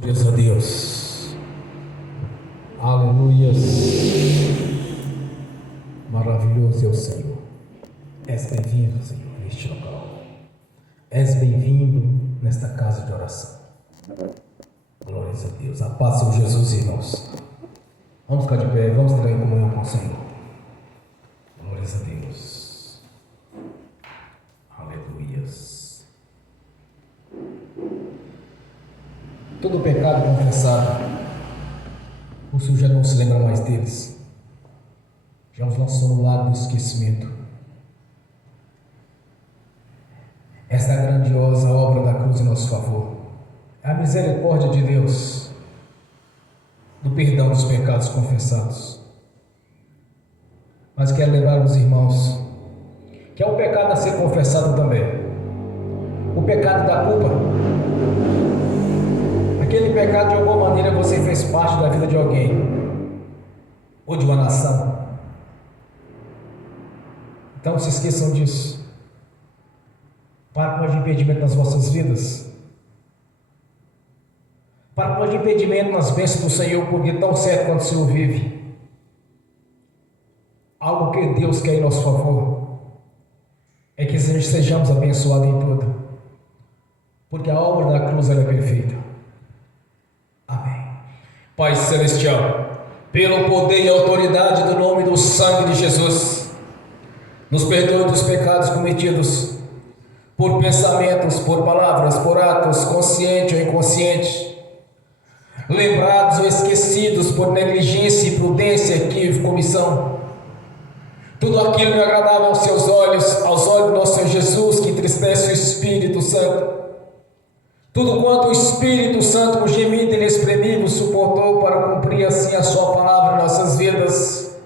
Glórias a Deus. Aleluias. Maravilhoso é o Senhor. És bem-vindo, Senhor, neste local. És bem-vindo nesta casa de oração. Glórias a Deus. A paz, Senhor Jesus, irmãos. Vamos ficar de pé, vamos entrar em comunhão com o Senhor. Glórias a Deus. Aleluias. Todo pecado confessado, o Senhor já não se lembra mais deles, já os lançou no lago do esquecimento. Esta é a grandiosa obra da cruz em nosso favor, é a misericórdia de Deus, do perdão dos pecados confessados. Mas quero lembrar os irmãos que há um pecado a ser confessado também, o pecado da culpa. Aquele pecado, de alguma maneira, você fez parte da vida de alguém ou de uma nação. Então, não se esqueçam disso. Para com o impedimento nas vossas vidas. Para com o impedimento nas bênçãos do Senhor, porque tão certo quanto o Senhor vive. Algo que Deus quer em nosso favor é que sejamos abençoados em tudo, porque a obra da cruz é perfeita. Amém. Pai Celestial, pelo poder e autoridade do nome e do sangue de Jesus, nos perdoe dos pecados cometidos por pensamentos, por palavras, por atos, consciente ou inconsciente, lembrados ou esquecidos por negligência, imprudência, equívoco, omissão. Tudo aquilo que é agradável aos seus olhos, aos olhos do nosso Senhor Jesus, que entristece o Espírito Santo. Tudo quanto o Espírito Santo, com gemido inexprimível, suportou para cumprir assim a sua palavra em nossas vidas.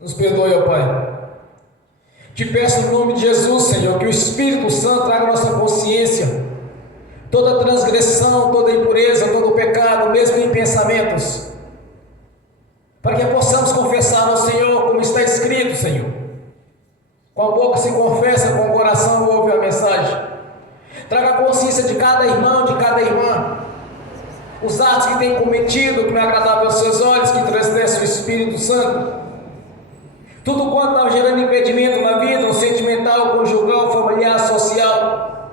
Nos perdoe, ó Pai. Te peço no nome de Jesus, Senhor, que o Espírito Santo traga à nossa consciência toda transgressão, toda impureza, todo pecado, mesmo em pensamentos, para que possamos confessar ao Senhor como está escrito, Senhor. Com a boca se confessa, com o coração ouve a mensagem. Traga a consciência de cada irmão, de cada irmã, os atos que tem cometido, que não é agradável aos seus olhos, que entristece o Espírito Santo. Tudo quanto está gerando impedimento na vida, no sentimental, conjugal, familiar, social,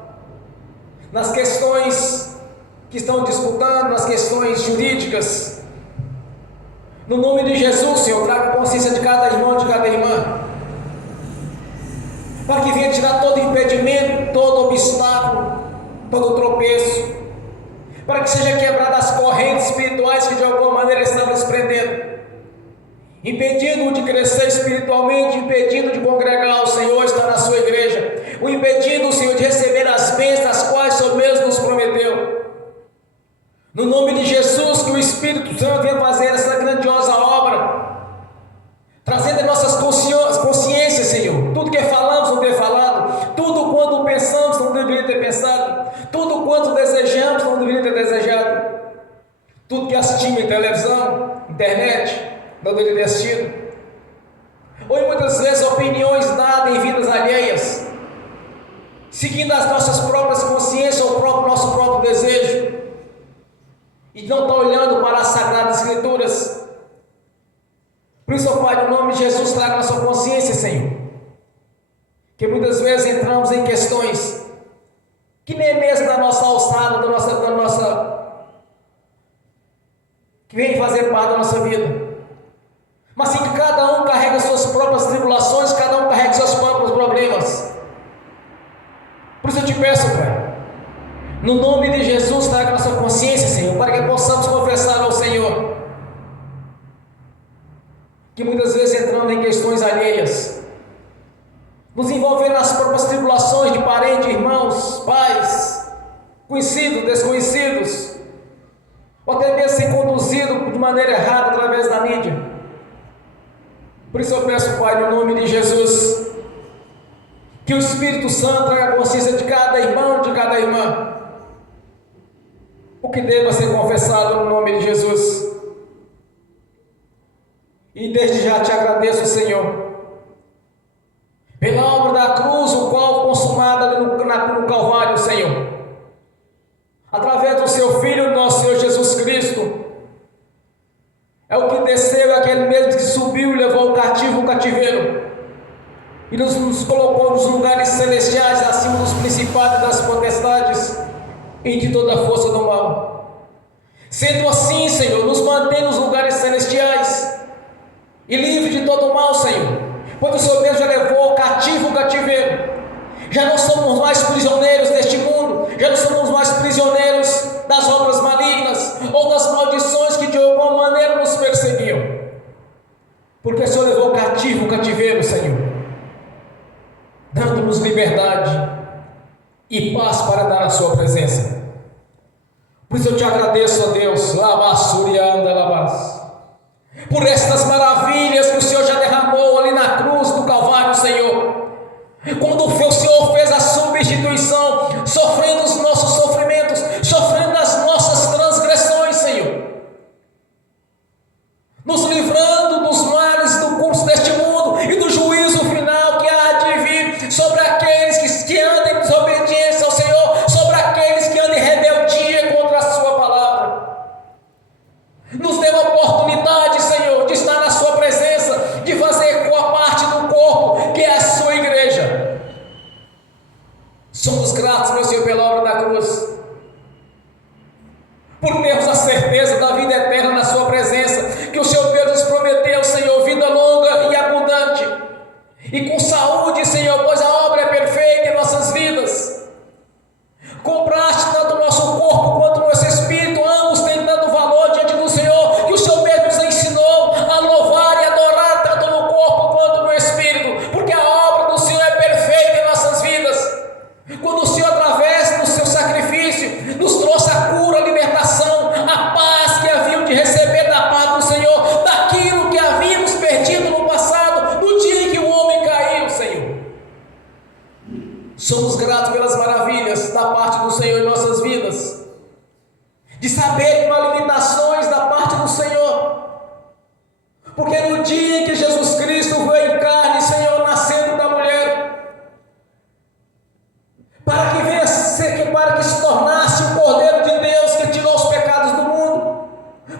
nas questões que estão disputando, nas questões jurídicas. No nome de Jesus, Senhor, traga a consciência de cada irmão, de cada irmã, para que venha tirar todo impedimento, todo obstáculo, todo tropeço, para que seja quebrada as correntes espirituais que de alguma maneira estavam nos prendendo, impedindo-o de crescer espiritualmente, impedindo de congregar o Senhor, estar na sua igreja, o impedindo, Senhor, de receber as bênçãos das quais o Senhor mesmo nos prometeu. No nome de Jesus, que o Espírito Santo venha fazer essa grandiosa obra, trazendo em nossas consciências, Senhor, tudo que falamos, não ter falado, tudo quanto pensamos, não deveria ter pensado, tudo quanto desejamos, não deveria ter desejado, tudo que assistimos em televisão, internet, não deveria ter assistido, ou muitas vezes opiniões dadas em vidas alheias, seguindo as nossas próprias consciências ou nosso próprio desejo, e não está olhando para as Sagradas Escrituras. Por isso, ó Pai, no nome de Jesus, traga na sua consciência, Senhor, que muitas vezes entramos em questões que nem mesmo da nossa alçada, que vem fazer parte da nossa vida, mas sim que cada um carrega suas próprias tribulações, cada um carrega seus próprios problemas. Por isso eu te peço, Pai, no nome de Jesus, traga na sua consciência, Senhor, para que possamos confessar ao Senhor que muitas vezes entrando em questões alheias, nos envolvendo nas próprias tribulações de parentes, irmãos, pais, conhecidos, desconhecidos, ou até mesmo ser conduzido de maneira errada através da mídia. Por isso eu peço, Pai, no nome de Jesus, que o Espírito Santo traga a consciência de cada irmão, de cada irmã, o que deva ser confessado no nome de Jesus. E desde já te agradeço, Senhor, pela obra da cruz, o qual consumada no Calvário, Senhor, através do seu Filho, nosso Senhor Jesus nos colocou nos lugares celestiais, acima dos principados e das potestades e de toda a força do mal. Sendo assim, Senhor, nos mantém nos lugares celestiais e livre de todo mal, Senhor, pois o Senhor Deus já levou cativo o cativeiro. Já não somos mais prisioneiros deste mundo, já não somos mais prisioneiros das obras malignas ou das maldições que de alguma maneira nos perseguiam, porque o Senhor levou cativo o cativeiro, Senhor, dando-nos liberdade e paz para dar a sua presença. Por isso eu te agradeço, ó Deus, por estas maravilhas que o Senhor já derramou ali na cruz do Calvário, Senhor. Quando o Senhor fez a substituição, sofrendo os nossos sofrimentos, sofrendo as nossas transgressões, Senhor, nos livrando dos males do curso deste mundo e do juízo final que há de vir sobre aqueles que andam em desobediência ao Senhor, sobre aqueles que andam em rebeldia contra a sua palavra. Nos dê a oportunidade, Senhor, de estar na sua presença, de fazer com a parte do corpo que é a sua igreja. Somos gratos, meu Senhor, pela obra da cruz, por termos a certeza da vida eterna na sua presença, que o Senhor Deus nos prometeu, Senhor, vida longa e abundante, e com saúde, Senhor, pois a obra é perfeita em nossas vidas. Compraste tanto o nosso corpo quanto o nosso espírito, ambos têm tanto valor diante do Senhor, que o Senhor mesmo nos ensinou a louvar e adorar tanto no corpo quanto no espírito, porque a obra do Senhor é perfeita em nossas vidas. Quando o Senhor, através do seu sacrifício, nos trouxe a cura, a libertação, a paz que haviam de receber da parte do Senhor, daquilo que havíamos perdido no passado, no dia em que o homem caiu, Senhor. Somos gratos pelas maravilhas da parte do Senhor em nossas vidas, de saber que não há limitações da parte do Senhor, porque no dia em que Jesus Cristo veio em carne, Senhor, nascendo da mulher, para que se tornasse o Cordeiro de Deus que tirou os pecados do mundo,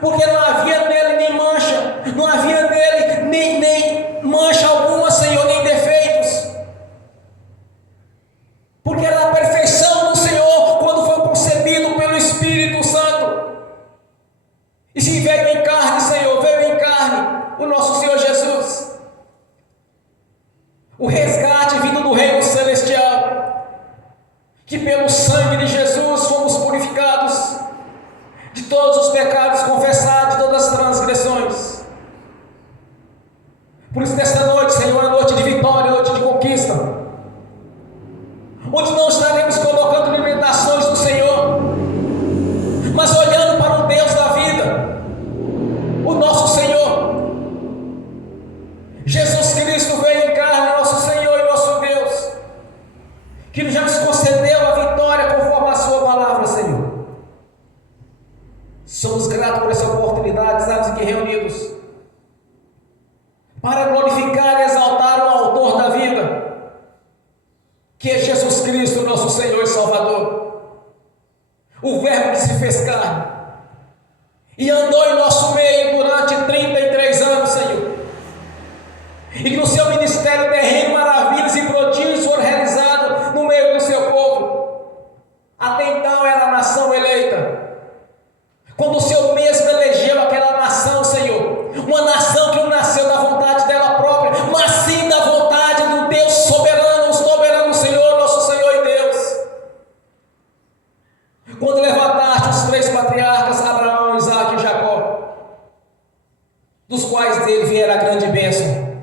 porque não havia nele nem mancha, não havia nele nem mancha alguma, Senhor, nem defeitos, porque era a perfeição do Senhor quando foi concebido pelo Espírito Santo. E se veio em carne, Senhor, veio em carne o nosso Senhor Jesus, o resgate vindo do reino celestial, que pelo sangue de Jesus fomos purificados de todos os pecados confessados, de todas as transgressões. Por isso, nesta noite, Senhor, é noite de vitória, noite de conquista, onde não estaremos colocando limitações do Senhor, mas olhando para o Deus da vida, o nosso Senhor. Jesus Cristo veio em carne, nosso Senhor e nosso Deus, que já nos concedeu a vitória conforme a sua palavra, Senhor. Somos gratos por essa oportunidade, estamos aqui reunidos para glorificar e exaltar o autor da vida, que é Jesus Cristo, nosso Senhor e Salvador, o Verbo que se fez carne e andou em nosso meio durante 33 anos, Senhor, e que no seu ministério terreno maravilhas e prodígios foram realizados no meio do seu povo. Até então era a nação eleita, quando o Senhor mesmo elegeu aquela nação, Senhor, uma nação que não nasceu da vontade dela própria, mas sim da vontade do Deus soberano, o soberano Senhor, nosso Senhor e Deus. Quando levantaste os 3 patriarcas, Abraão, Isaque e Jacó, dos quais dele viera a grande bênção,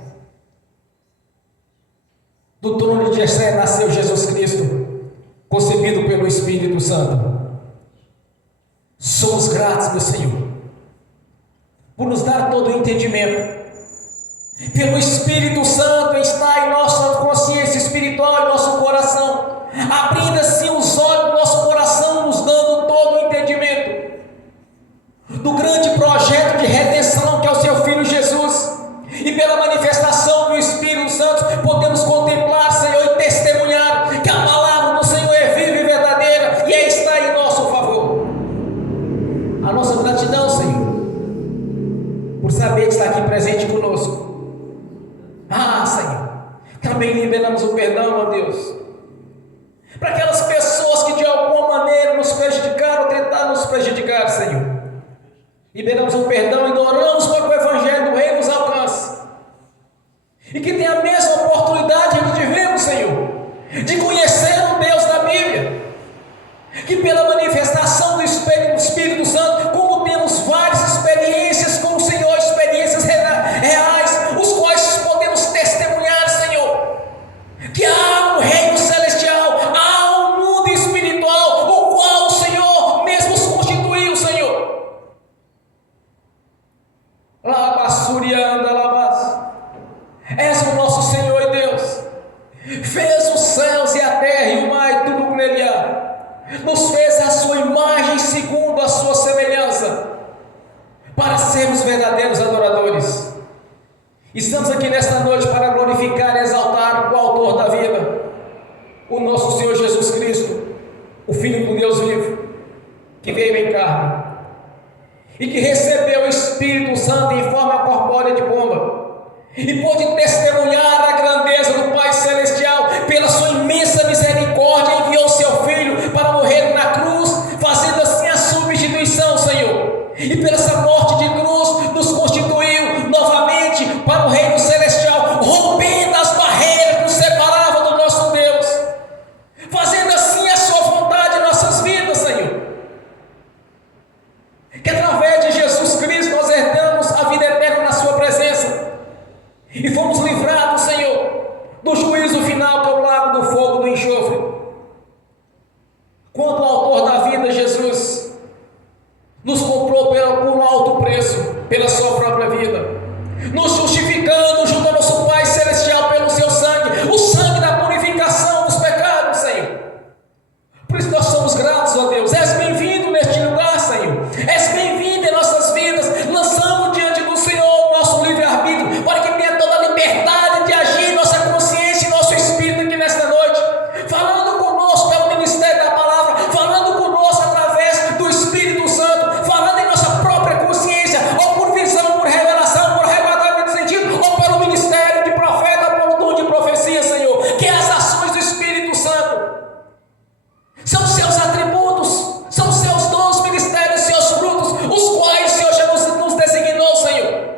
do trono de Jessé nasceu Jesus Cristo, concebido pelo Espírito Santo. Somos gratos, meu Senhor, por nos dar todo o entendimento, pelo Espírito Santo está em nossa consciência espiritual, em nosso coração, abrindo assim os olhos do nosso coração, nos dando todo o entendimento do grande projeto de redenção que é o seu Filho Jesus, e pela manifestação do Espírito Santo podemos contemplar, Senhor, e testemunhar que a palavra do Senhor é viva e verdadeira e está em nosso favor. A nossa gratidão, Senhor, por saber que está aqui presente conosco. Ah, Senhor, também liberamos o perdão, ó Deus, para aquelas pessoas que de alguma maneira nos prejudicaram ou tentaram nos prejudicar, Senhor. Liberamos o perdão e oramos para que o Evangelho do Rei nos alcance. E que tenha a mesma oportunidade que tivemos, Senhor, de conhecer o Deus da Bíblia. Que pela manifestação do Espírito Santo, como temos várias experiências com o Senhor, experiências reais, os quais podemos testemunhar, Senhor, que há um reino celestial, há um mundo espiritual, o qual o Senhor mesmo os constituiu, Senhor. Labassurianda, labas. És o nosso Senhor e Deus. Fez os céus e a terra e o mar e tudo que nele há. Nos fez a sua imagem segundo a sua semelhança, para sermos verdadeiros adoradores. Estamos aqui nesta noite para glorificar e exaltar o autor da vida, o nosso Senhor Jesus Cristo, o Filho do Deus vivo, que veio em carne e que recebeu o Espírito Santo em forma corpórea de pomba, e pôde testemunhar a grandeza do Pai Celestial. Pela sua imensa misericórdia enviou seu Filho para morrer na cruz, fazendo assim a substituição, Senhor, e pela essa morte de cruz nos constituiu novamente para o reino celestial, rompendo as barreiras que nos separavam do nosso Deus, fazendo assim a sua vontade em nossas vidas, Senhor. Que através de Jesus Cristo nós herdamos a vida eterna na sua presença e fomos livrados, Senhor, do juízo final, que é o lago do fogo do enxofre. Quando o autor da vida, Jesus, nos comprou por um alto preço, pela sua própria vida, nos justificando junto ao nosso Pai Celestial pelo seu sangue, o sangue da purificação dos pecados, Senhor. Por isso nós somos gratos, ó Deus. És bem-vindo neste lugar, Senhor. És bem-vindo em nossas vidas. Lançamos diante do Senhor o nosso livre-arbítrio, para que tenha toda a liberdade de agir em nossa consciência e nosso espírito aqui nesta noite, falando conosco pelo ministério da palavra, falando conosco através do Espírito Santo, falando em nossa própria consciência, ou por visão, por revelação, por arrebatamento de sentido, ou pelo ministério de profeta, ou pelo dom de profecia, Senhor, que é as ações do Espírito Santo. São seus atributos, são seus dons, ministérios, seus frutos, os quais o Senhor já nos designou, Senhor,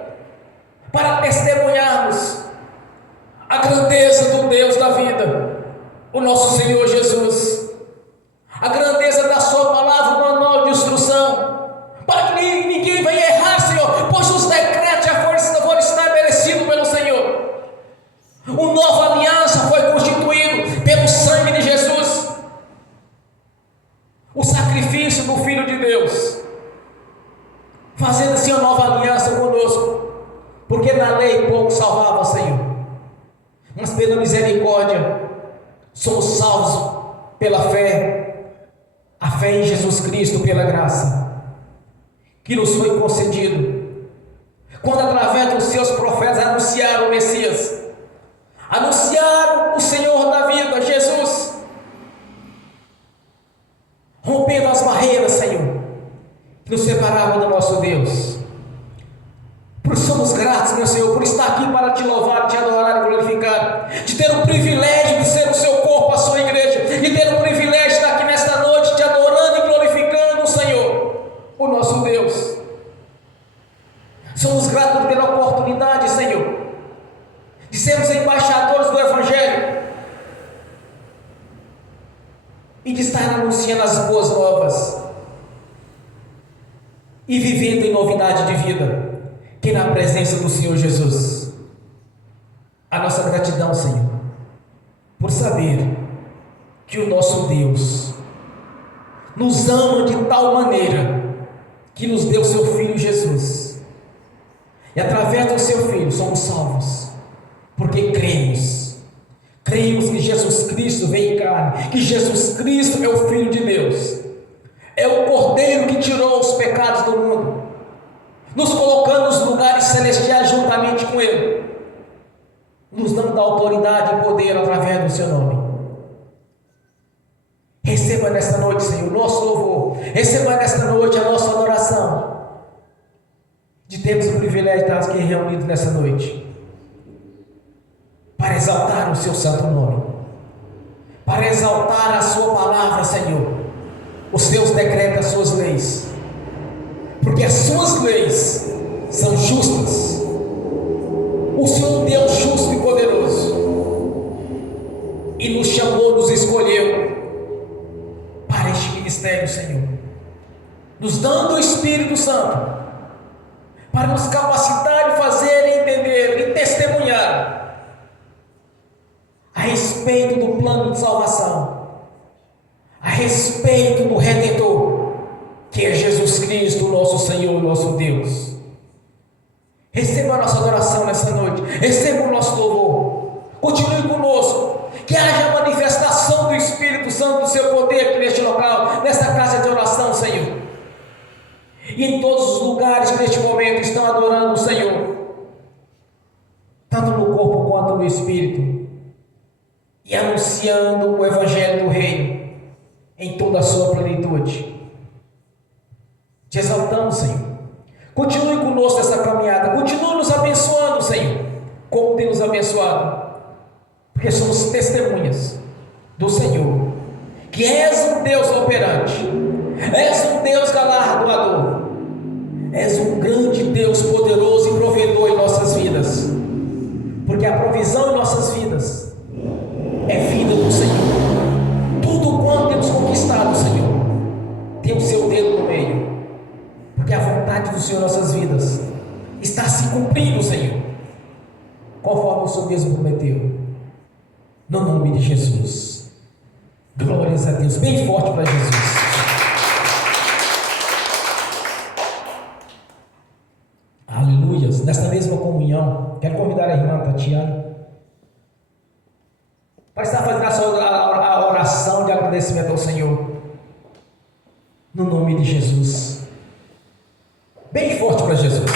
para testemunharmos a grandeza do Deus da vida, o nosso Senhor Jesus, a grandeza da sua palavra, o manual de instrução, para que ninguém venha errar, Senhor, pois os decretos já foram estabelecidos pelo Senhor. Uma nova aliança foi constituída pelo sangue de Jesus, o sacrifício do Filho de Deus, fazendo assim uma nova aliança conosco, porque na lei pouco salvava, Senhor, mas pela misericórdia somos salvos pela fé, a fé em Jesus Cristo, pela graça que nos foi concedido, quando através dos seus profetas anunciaram o Messias, anunciaram o Senhor da vida, Jesus, rompendo as barreiras, Senhor, que nos separavam do nosso Deus. Por isso somos gratos, meu Senhor, por estar aqui para te louvar, te adorar e glorificar, de ter o privilégio de ser o seu corpo, a sua igreja, de ter o privilégio de estar aqui nesta noite te adorando e glorificando o Senhor, o nosso Deus. Somos gratos pela oportunidade, Senhor, de sermos embaixadores do Evangelho e de estar anunciando as boas novas e vivendo em novidade de vida, que na presença do Senhor Jesus. A nossa gratidão, Senhor, por saber que o nosso Deus nos ama de tal maneira que nos deu seu Filho Jesus, e através do seu Filho somos salvos, porque cremos que Jesus Cristo veio em carne, que Jesus Cristo é o Filho de Deus, é o Cordeiro que tirou os pecados do mundo, nos colocando nos lugares celestiais juntamente com Ele, nos dando autoridade e poder através do seu nome. Receba nesta noite, Senhor, o nosso louvor, receba nesta noite a nossa adoração, de termos o privilégio de estar aqui reunidos nessa noite, para exaltar o seu santo nome, para exaltar a sua palavra, Senhor, os seus decretos, as suas leis, porque as suas leis são justas. O Senhor é um Deus justo e poderoso, e nos chamou, nos escolheu para este ministério, Senhor, nos dando o Espírito Santo para nos capacitar e fazer entender e testemunhar a respeito do plano de salvação, a respeito do Redentor, que é Jesus Cristo, nosso Senhor, nosso Deus. Receba a nossa adoração nessa noite, receba o nosso louvor, continue conosco, que haja a manifestação do Espírito Santo, do seu poder aqui neste local, nesta casa de oração, Senhor, e em todos os lugares que neste momento estão adorando o Senhor, tanto no corpo quanto no Espírito, e anunciando o Evangelho do Reino em toda a sua plenitude. Te exaltamos, Senhor. Continue conosco nessa caminhada, continue nos abençoando, Senhor, como tem nos abençoado, porque somos testemunhas do Senhor, que és um Deus operante, és um Deus galardoador, és um grande Deus poderoso e provedor em nossas vidas, porque a provisão em nossas vidas é vida do Senhor. Tudo quanto temos conquistado, Senhor, tem o seu dedo no meio, porque a vontade do Senhor em nossas vidas está se cumprindo, Senhor, conforme o Senhor mesmo prometeu, no nome de Jesus. Glórias a Deus, bem forte para Jesus. Aleluias. Nesta mesma comunhão, quero convidar a irmã Tatiana para estar fazendo a oração de agradecimento ao Senhor, no nome de Jesus. Bem forte para Jesus.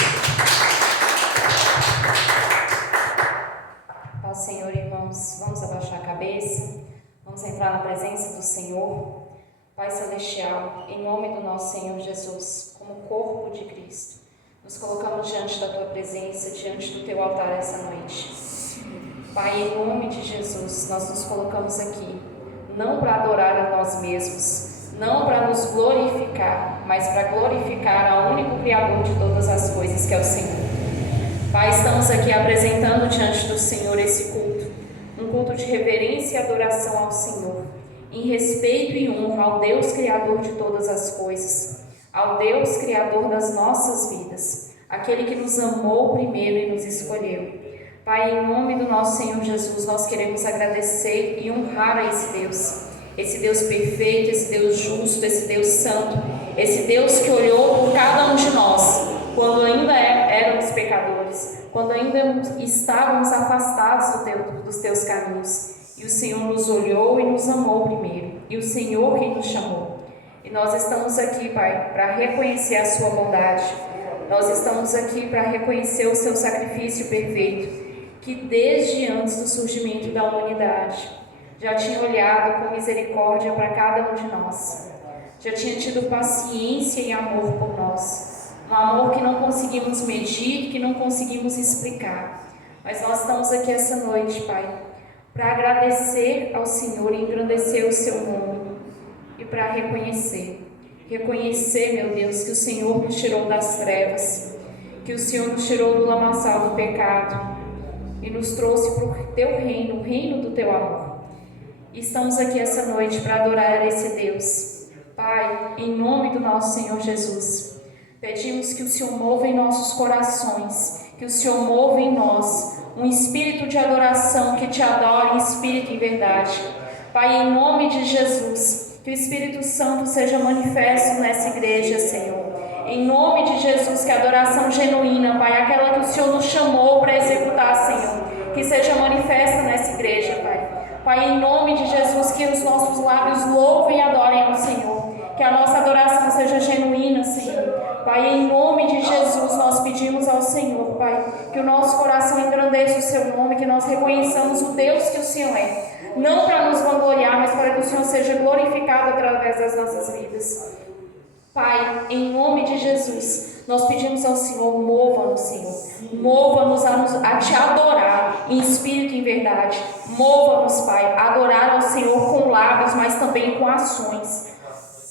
Ó Senhor, irmãos, vamos abaixar a cabeça, vamos entrar na presença do Senhor. Pai Celestial, em nome do nosso Senhor Jesus, como corpo de Cristo, nos colocamos diante da Tua presença, diante do Teu altar essa noite. Pai, em nome de Jesus, nós nos colocamos aqui, não para adorar a nós mesmos, não para nos glorificar, mas para glorificar ao único Criador de todas as coisas, que é o Senhor. Pai, estamos aqui apresentando diante do Senhor esse culto, um culto de reverência e adoração ao Senhor, em respeito e honra ao Deus Criador de todas as coisas, ao Deus Criador das nossas vidas, aquele que nos amou primeiro e nos escolheu. Pai, em nome do nosso Senhor Jesus, nós queremos agradecer e honrar a esse Deus perfeito, esse Deus justo, esse Deus santo, esse Deus que olhou por cada um de nós, quando ainda éramos pecadores, quando ainda estávamos afastados dos Teus caminhos, e o Senhor nos olhou e nos amou primeiro, e o Senhor quem nos chamou. E nós estamos aqui, Pai, para reconhecer a Sua bondade, nós estamos aqui para reconhecer o Seu sacrifício perfeito, que desde antes do surgimento da humanidade já tinha olhado com misericórdia para cada um de nós, já tinha tido paciência e amor por nós, um amor que não conseguimos medir, que não conseguimos explicar, mas nós estamos aqui essa noite, Pai, para agradecer ao Senhor e engrandecer o Seu nome, e para reconhecer, meu Deus, que o Senhor nos tirou das trevas, que o Senhor nos tirou do lamaçal do pecado, e nos trouxe para o Teu reino, o reino do Teu amor. E estamos aqui essa noite para adorar esse Deus. Pai, em nome do nosso Senhor Jesus, pedimos que o Senhor mova em nossos corações, que o Senhor mova em nós um espírito de adoração que Te adore em espírito e em verdade. Pai, em nome de Jesus, que o Espírito Santo seja manifesto nessa igreja, Senhor. Em nome de Jesus, que a adoração genuína, Pai, aquela que o Senhor nos chamou para executar, Senhor, que seja manifesta nessa igreja, Pai. Pai, em nome de Jesus, que os nossos lábios louvem e adorem ao Senhor, que a nossa adoração seja genuína, Senhor. Pai, em nome de Jesus, nós pedimos ao Senhor, Pai, que o nosso coração engrandeça o Seu nome, que nós reconheçamos o Deus que o Senhor é, não para nos vangloriar, mas para que o Senhor seja glorificado através das nossas vidas. Pai, em nome de Jesus, Nós pedimos ao Senhor, mova-nos, Senhor. Mova-nos a te adorar em espírito e em verdade. Mova-nos, Pai, a adorar ao Senhor com lábios, mas também com ações.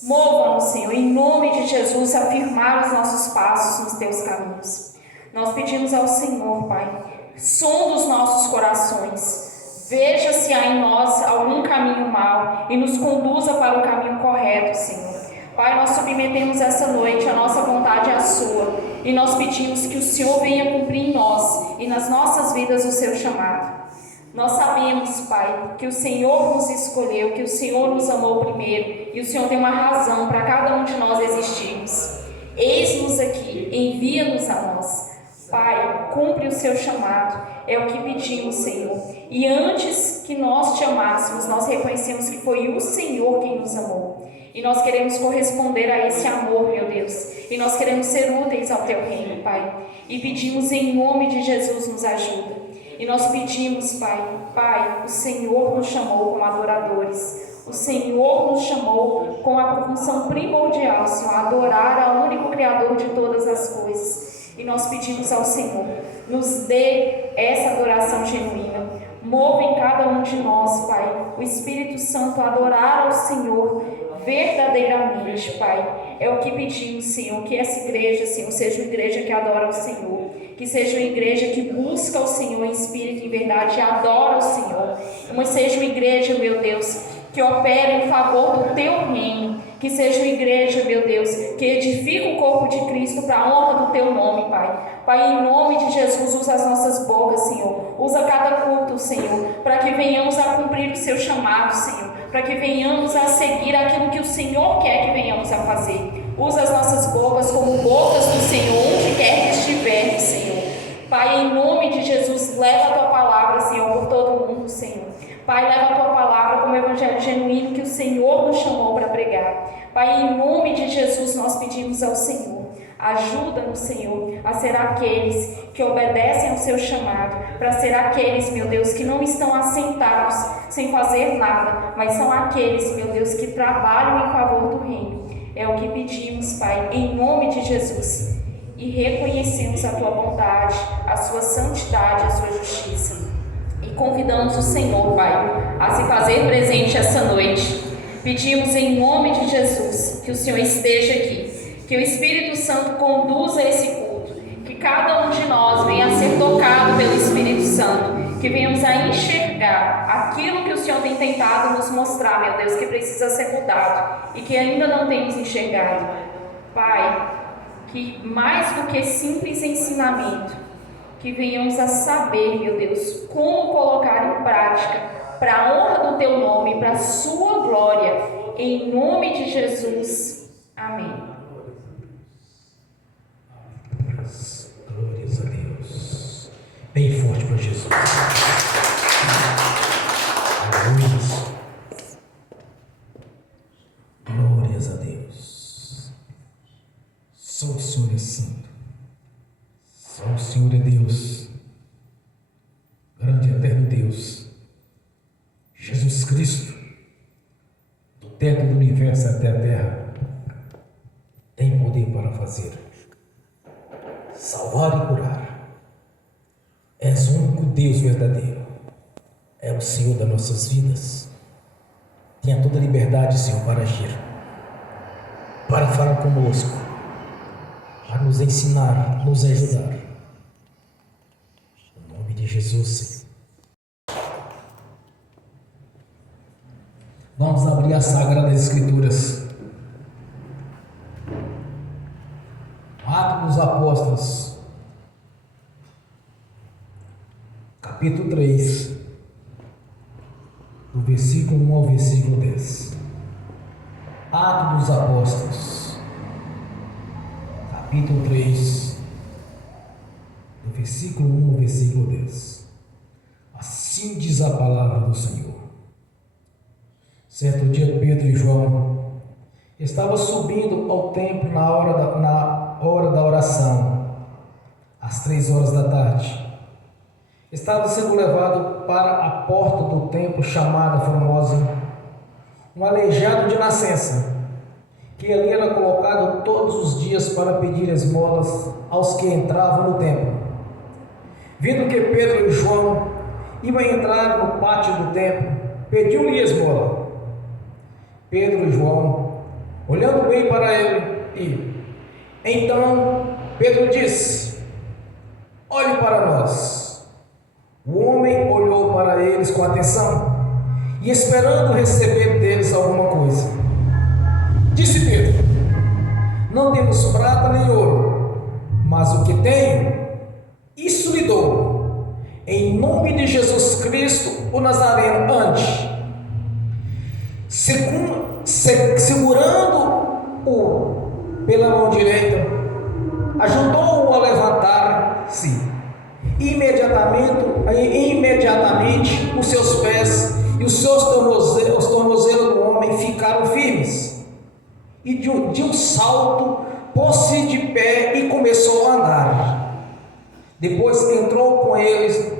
Mova-nos, Senhor, em nome de Jesus, a firmar os nossos passos nos teus caminhos. Nós pedimos ao Senhor, Pai, sonda os nossos corações. Veja se há em nós algum caminho mau e nos conduza para o caminho correto, Senhor. Pai, nós submetemos essa noite a nossa vontade à sua e nós pedimos que o Senhor venha cumprir em nós e nas nossas vidas o seu chamado. Nós sabemos, Pai, que o Senhor nos escolheu, que o Senhor nos amou primeiro e o Senhor tem uma razão para cada um de nós existirmos. Eis-nos aqui, envia-nos a nós. Pai, cumpre o seu chamado, é o que pedimos, Senhor. E antes que nós te amássemos, nós reconhecemos que foi o Senhor quem nos amou. E nós queremos corresponder a esse amor, meu Deus. E nós queremos ser úteis ao teu reino, Pai. E pedimos em nome de Jesus, nos ajuda. E nós pedimos, Pai, o Senhor nos chamou como adoradores. O Senhor nos chamou com a função primordial, Senhor, adorar ao único Criador de todas as coisas. E nós pedimos ao Senhor, nos dê essa adoração genuína. Mova em cada um de nós, Pai, o Espírito Santo a adorar ao Senhor verdadeiramente, Pai. É o que pedimos, Senhor, que essa igreja, Senhor, seja uma igreja que adora o Senhor, que seja uma igreja que busca o Senhor em espírito e em verdade e adora o Senhor. Mas seja uma igreja, meu Deus, que opere em favor do teu reino, que seja uma igreja, meu Deus, que edifica o corpo de Cristo para a honra do teu nome, Pai. Pai, em nome de Jesus, usa as nossas bocas, Senhor. Usa cada culto, Senhor, para que venhamos a cumprir o seu chamado, Senhor. Para que venhamos a seguir aquilo que o Senhor quer que venhamos a fazer. Usa as nossas bocas como bocas do Senhor, onde quer que estivermos, Senhor. Pai, em nome de Jesus, leva a tua palavra, Senhor, por todo o mundo, Senhor. Pai, leva a tua palavra como evangelho genuíno que o Senhor nos chamou para pregar. Pai, em nome de Jesus, nós pedimos ao Senhor, ajuda-nos, Senhor, a ser aqueles que obedecem ao seu chamado, para ser aqueles, meu Deus, que não estão assentados sem fazer nada, mas são aqueles, meu Deus, que trabalham em favor do reino. É o que pedimos, Pai, em nome de Jesus. E reconhecemos a tua bondade, a sua santidade, a sua justiça. E convidamos o Senhor, Pai, a se fazer presente essa noite. Pedimos em nome de Jesus que o Senhor esteja aqui, que o Espírito Santo conduza esse culto, que cada um de nós venha a ser tocado pelo Espírito Santo, que venhamos a enxergar aquilo que o Senhor tem tentado nos mostrar, meu Deus, que precisa ser mudado e que ainda não temos enxergado. Pai, que mais do que simples ensinamento, que venhamos a saber, meu Deus, como colocar em prática para a honra do teu nome, para a sua glória, em nome de Jesus. Amém. Glórias a Deus. Bem forte para Jesus. Glórias a Deus. Só o Senhor é santo. Só o Senhor é Deus. Grande e eterno Deus. Jesus Cristo, do teto do universo até a terra, tem poder para fazer, salvar e curar. És o único Deus verdadeiro. É o Senhor das nossas vidas. Tenha toda a liberdade, Senhor, para agir, para falar conosco, para nos ensinar, nos ajudar. Em nome de Jesus, Senhor. Vamos abrir as Sagradas Escrituras. Atos dos Apóstolos, capítulo 3, do versículo 1 ao versículo 10. Atos dos Apóstolos, capítulo 3, do versículo 1 ao versículo 10. Assim diz a palavra do Senhor. Certo dia, Pedro e João estavam subindo ao templo na hora da oração, às 3 horas da tarde. Estava sendo levado para a porta do templo chamada Formosa, um aleijado de nascença, que ali era colocado todos os dias para pedir esmolas aos que entravam no templo. Vendo que Pedro e João iam entrar no pátio do templo, pediu-lhe esmola. Pedro e João, olhando bem para ele, então Pedro disse: olhe para nós. O homem olhou para eles com atenção e esperando receber deles alguma coisa. Disse Pedro: não temos prata nem ouro, mas o que tenho, isso lhe dou. Em nome de Jesus Cristo, o Nazareno, ande. Segurando-o pela mão direita, ajudou-o a levantar-se. Imediatamente os seus pés e os tornozelos do homem ficaram firmes. E de um salto pôs-se de pé e começou a andar. Depois entrou com eles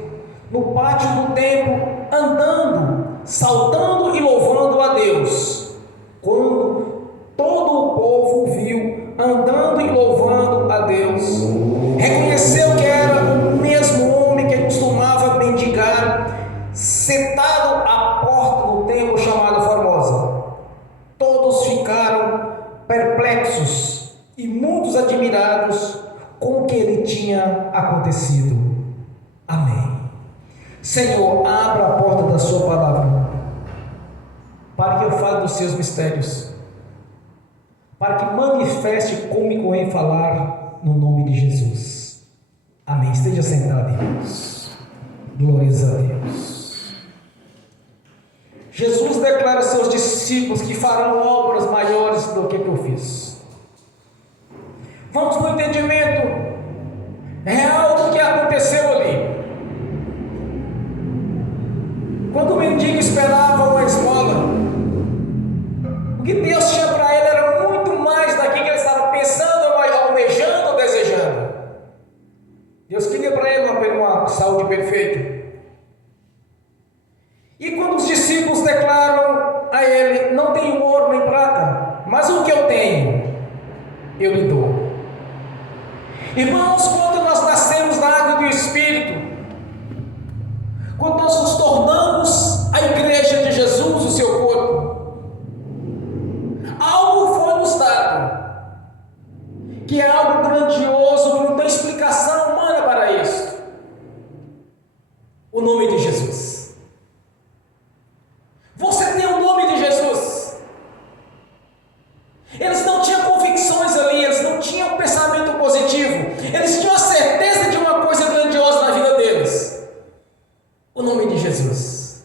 no pátio do templo, andando, saltando e louvando a Deus. Quando todo o povo viu andando e louvando a Deus, reconheceu que era o mesmo homem que costumava mendigar, sentado à porta do templo chamado Formosa. Todos ficaram perplexos e muitos admirados com o que lhe tinha acontecido. Amém. Senhor, abra a porta da sua palavra, para que eu fale dos seus mistérios, para que manifeste como me convém falar, no nome de Jesus. Amém. Esteja sentado, irmãos. Glórias a Deus. Jesus declara aos seus discípulos que farão obras maiores do que eu fiz. Vamos no entendimento real do que aconteceu ali. Quando o mendigo esperava uma esmola, o que Deus tinha para ele era muito mais daquilo que ele estava pensando, almejando ou desejando. Deus queria para ele uma saúde perfeita. E quando os discípulos declaram a ele: não tenho ouro nem prata, mas o que eu tenho, eu lhe dou. Irmãos, quando nós nascemos da água e do Espírito, quando nós nos tornamos a igreja de Jesus, o seu corpo, algo foi nos dado, que é algo grandioso, que não tem explicação humana para isso. O nome de Jesus. Você tem o nome de Jesus. Eles não tinham convicções ali, eles não tinham um pensamento positivo, eles tinham a certeza de uma coisa grandiosa na vida deles: o nome de Jesus.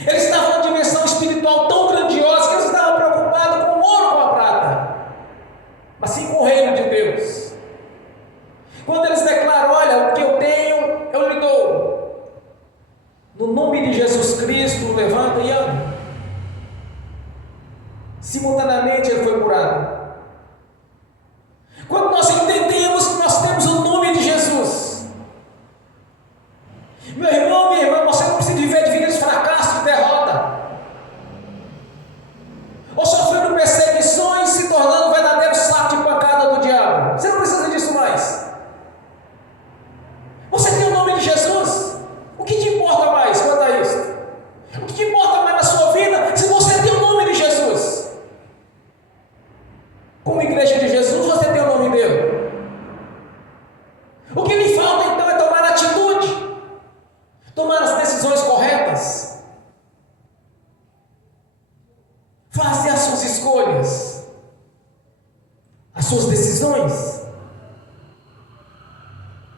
Eles estavam numa dimensão espiritual tão grandiosa que eles estavam preocupados com o ouro, com a prata, mas sim com o reino de Deus. Quando eles declaram: olha, o que eu tenho, eu lhe dou. No nome de Jesus Cristo, levanta e anda. Simultaneamente ele foi curado. Quando nós entendemos que nós temos o nome de Jesus, meu irmão, minha irmã, você não precisa viver de vida de fracasso, de derrota, ou sofrendo perseguições, se tornando um verdadeiro saco de pancada do diabo. Você não precisa disso mais. Você tem o nome de Jesus. O que te importa mais quanto a isso? O que te importa mais na sua vida se você tem o nome de Jesus? Como igreja de Jesus, você tem o nome dele. O que lhe falta então é tomar atitude, tomar as decisões corretas, fazer as suas escolhas, as suas decisões.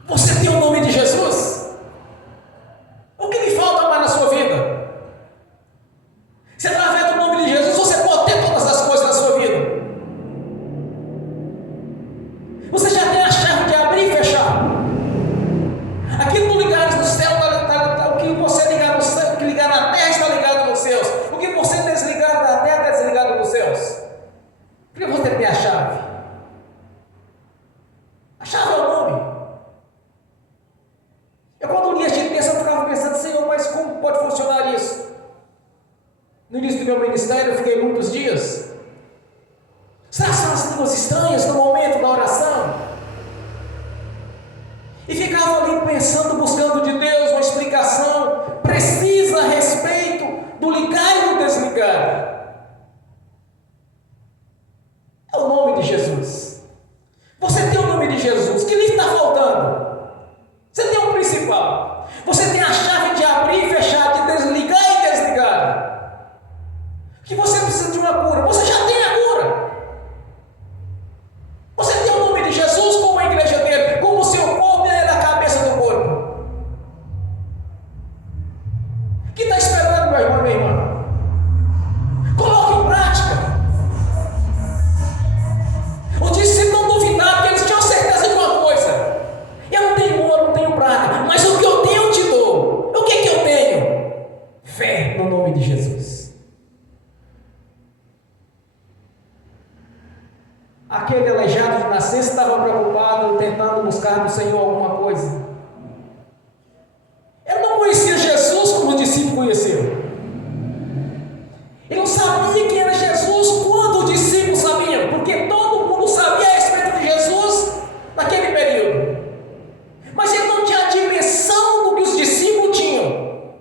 Você tem o nome de Jesus? O que lhe falta mais na sua vida? Se através do nome de Jesus você pode ter todas as coisas na sua vida. Você já tem a chave de abrir e fechar. Aquilo não ligares no céu, o que você ligar no céu, o que ligar na terra está ligado nos céus. O que você desligar da terra está desligado nos céus. Porque você tem a chave. A chave é o nome. Eu quando li este texto eu ficava pensando: Senhor, mas como pode funcionar isso? No início do meu ministério eu fiquei muitos dias pensando, buscando de Deus uma explicação precisa a respeito do ligar e do desligar. É o nome de Jesus. Você tem o nome de Jesus. O que lhe está faltando? Você tem o principal. Você tem a chave de abrir e fechar, de desligar e desligar. Que você precisa de uma cura. Você já tem a cura. Você tem o nome de Jesus como a igreja dele, como o seu corpo e ele é a cabeça do corpo. O que está esperando, meu irmão, minha irmã? Coloque em prática. Os discípulos não duvidaram, porque eles tinham certeza de uma coisa: eu não tenho ouro, não tenho prata, mas o que eu tenho eu te dou. O que é que eu tenho? Fé no nome de Jesus. Aquele aleijado de nascença estava preocupado, tentando buscar do Senhor alguma coisa. Ele não conhecia Jesus como o discípulo conheceu. Ele não sabia quem era Jesus quando os discípulos sabiam, porque todo mundo sabia a respeito de Jesus naquele período. Mas ele não tinha a dimensão do que os discípulos tinham